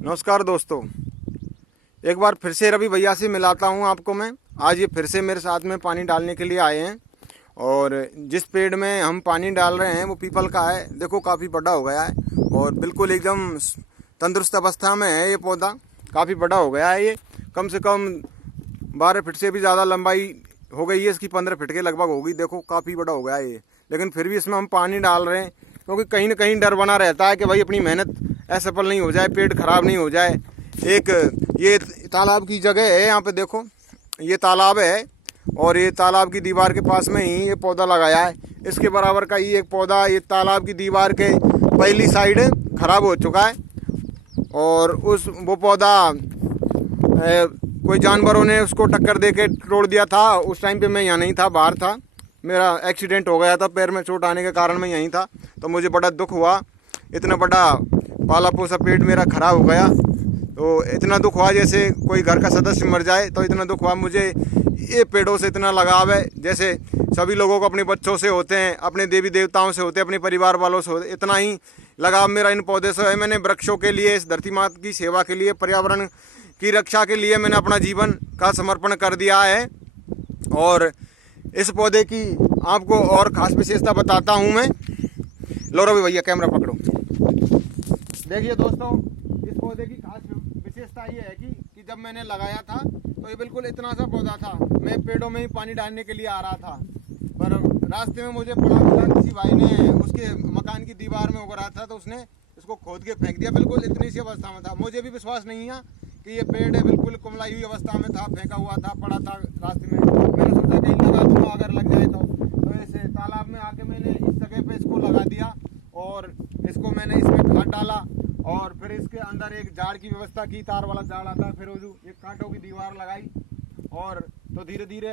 नमस्कार दोस्तों, एक बार फिर से रवि भैया से मिलाता हूँ आपको मैं। आज ये फिर से मेरे साथ में पानी डालने के लिए आए हैं और जिस पेड़ में हम पानी डाल रहे हैं वो पीपल का है। देखो काफ़ी बड़ा हो गया है और बिल्कुल एकदम तंदुरुस्त अवस्था में है ये पौधा। काफ़ी बड़ा हो गया है ये, कम से कम 12 फीट से भी ज़्यादा लंबाई हो गई है इसकी, 15 फीट के लगभग होगी। देखो काफ़ी बड़ा हो गया है ये, लेकिन फिर भी इसमें हम पानी डाल रहे हैं क्योंकि कहीं ना कहीं डर बना रहता है कि भाई अपनी मेहनत असफल नहीं हो जाए, पेड़ खराब नहीं हो जाए। एक ये तालाब की जगह है, यहाँ पे देखो ये तालाब है और ये तालाब की दीवार के पास में ही ये पौधा लगाया है। इसके बराबर का ही एक पौधा ये तालाब की दीवार के पहली साइड खराब हो चुका है और वो पौधा कोई जानवरों ने उसको टक्कर दे के तोड़ दिया था। उस टाइम पे मैं यहाँ नहीं था, बाहर था, मेरा एक्सीडेंट हो गया था, पैर में चोट आने के कारण मैं यहीं था। तो मुझे बड़ा दुख हुआ, इतना बड़ा पाला पोसा पेड़ मेरा खराब हो गया। तो इतना दुख हुआ जैसे कोई घर का सदस्य मर जाए, तो इतना दुख हुआ मुझे। ये पेड़ों से इतना लगाव है, जैसे सभी लोगों को अपने बच्चों से होते हैं, अपने देवी देवताओं से होते हैं, अपने परिवार वालों से होते, इतना ही लगाव मेरा इन पौधे से है। मैंने वृक्षों के लिए, इस धरती माता की सेवा के लिए, पर्यावरण की रक्षा के लिए मैंने अपना जीवन का समर्पण कर दिया है। और इस पौधे की आपको और ख़ास विशेषता बताता हूँ मैं। लो रवि भैया कैमरा पकड़ो। देखिए दोस्तों, इस पौधे की खास विशेषता ये है कि जब मैंने लगाया था तो ये बिल्कुल इतना सा पौधा था। मैं पेड़ों में ही पानी डालने के लिए आ रहा था, पर रास्ते में मुझे पड़ा मिला, किसी भाई ने उसके मकान की दीवार में उग रहा था तो उसने इसको खोद के फेंक दिया। बिल्कुल इतनी सी अवस्था में था, मुझे भी विश्वास नहीं है कि ये पेड़ बिल्कुल कुमलाई हुई अवस्था में था, फेंका हुआ था, पड़ा था रास्ते में। मैंने सोचा कहीं लगा दूंगा अगर लग जाए तो ऐसे तालाब में आके मैंने इस जगह पे इसको लगा दिया और इसको मैंने इसमें खाद डाला और फिर इसके अंदर एक जाड़ की व्यवस्था की, तार वाला जाड़ आता है, फिर वो जो एक कांटों की दीवार लगाई और तो धीरे धीरे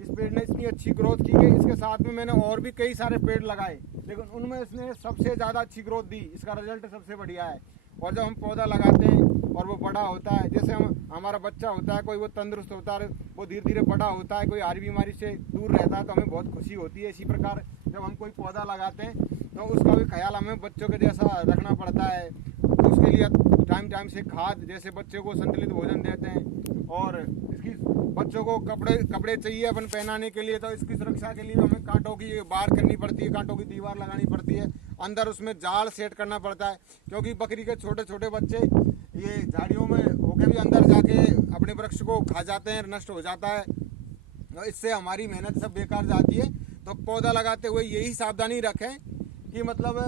इस पेड़ ने इतनी अच्छी ग्रोथ की कि इसके साथ में मैंने और भी कई सारे पेड़ लगाए, लेकिन उनमें इसने सबसे ज़्यादा अच्छी ग्रोथ दी। इसका रिजल्ट सबसे बढ़िया है। और जब हम पौधा लगाते हैं और वो बड़ा होता है, जैसे हमारा बच्चा होता है, कोई वो तंदुरुस्त होता है, वो धीरे धीरे बड़ा होता है, कोई हारी बीमारी से दूर रहता है, तो हमें बहुत खुशी होती है। इसी प्रकार जब हम कोई पौधा लगाते हैं तो उसका भी ख्याल हमें बच्चों के जैसा रखना पड़ता है। उसके लिए टाइम टाइम से खाद, जैसे बच्चों को संतुलित भोजन देते हैं और इसकी बच्चों को कपड़े चाहिए अपन पहनाने के लिए, तो इसकी सुरक्षा के लिए हमें कांटों की बाड़ करनी पड़ती है, कांटों की दीवार लगानी पड़ती है, अंदर उसमें जाल सेट करना पड़ता है, क्योंकि बकरी के छोटे छोटे बच्चे ये झाड़ियों में होके भी अंदर जाके अपने वृक्ष को खा जाते हैं, नष्ट हो जाता है। तो इससे हमारी मेहनत सब बेकार जाती है। तो पौधा लगाते हुए यही सावधानी रखें कि मतलब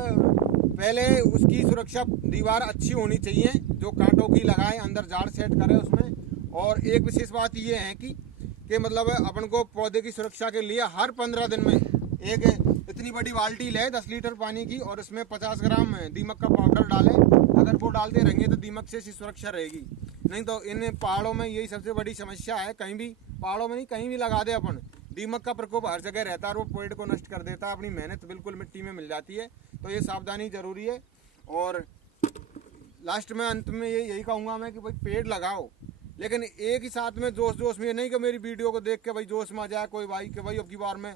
पहले उसकी सुरक्षा दीवार अच्छी होनी चाहिए, जो कांटों की लगाएं, अंदर जाड़ सेट करें उसमें। और एक विशेष बात ये है कि मतलब अपन को पौधे की सुरक्षा के लिए हर 15 दिन में एक इतनी बड़ी बाल्टी ले 10 लीटर पानी की और इसमें 50 ग्राम दीमक का पाउडर डालें। अगर वो डालते रहेंगे तो दीमक से सुरक्षा रहेगी। नहीं तो इन पहाड़ों में यही सबसे बड़ी समस्या है, कहीं भी पहाड़ों में नहीं, कहीं भी लगा दे अपन, दीमक का प्रकोप हर जगह रहता है और वो पेड़ को नष्ट कर देता है, अपनी मेहनत बिल्कुल मिट्टी में मिल जाती है। तो ये सावधानी जरूरी है। और लास्ट में अंत में यही कहूँगा मैं कि भाई पेड़ लगाओ, लेकिन एक ही साथ में जोश में, नहीं कि मेरी वीडियो को देख के भाई जोश में आ जाए कोई भाई कि भाई अब की बार में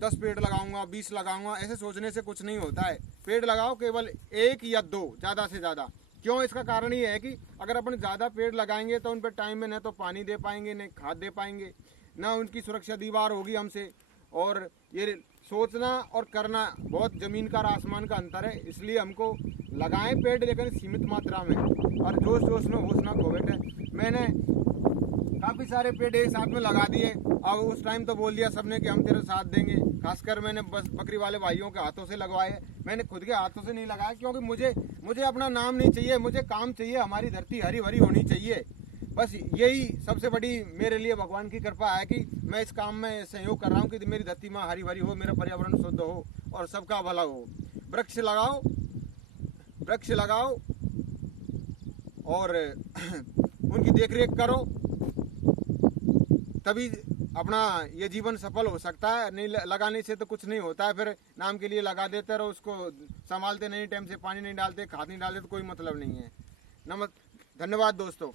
10 पेड़ लगाऊंगा, 20 लगाऊंगा। ऐसे सोचने से कुछ नहीं होता है। पेड़ लगाओ केवल 1 या 2 ज़्यादा से ज़्यादा। क्यों? इसका कारण ये है कि अगर अपन ज़्यादा पेड़ लगाएंगे तो उन पर टाइम में न तो पानी दे पाएंगे, न खाद दे पाएंगे, ना उनकी सुरक्षा दीवार होगी हमसे। और ये सोचना और करना बहुत ज़मीन का और आसमान का अंतर है। इसलिए हमको लगाएं पेड़, लेकिन सीमित मात्रा में, और जोश जोश में होश ना खो बैठे। मैंने काफ़ी सारे पेड़ एक साथ में लगा दिए। अब उस टाइम तो बोल दिया सबने कि हम तेरे साथ देंगे। खासकर मैंने बस बकरी वाले भाइयों के हाथों से लगवाए, मैंने खुद के हाथों से नहीं लगाया, क्योंकि मुझे अपना नाम नहीं चाहिए, मुझे काम चाहिए। हमारी धरती हरी भरी होनी चाहिए। बस यही सबसे बड़ी मेरे लिए भगवान की कृपा है कि मैं इस काम में सहयोग कर रहा हूँ कि मेरी धरती माँ हरी भरी हो, मेरा पर्यावरण शुद्ध हो और सबका भला हो। वृक्ष लगाओ, वृक्ष लगाओ और उनकी देखरेख करो, तभी अपना ये जीवन सफल हो सकता है। नहीं लगाने से तो कुछ नहीं होता है। फिर नाम के लिए लगा देते रहो, उसको संभालते नहीं, टाइम से पानी नहीं डालते, खाद नहीं डालते, तो कोई मतलब नहीं है। धन्यवाद दोस्तों।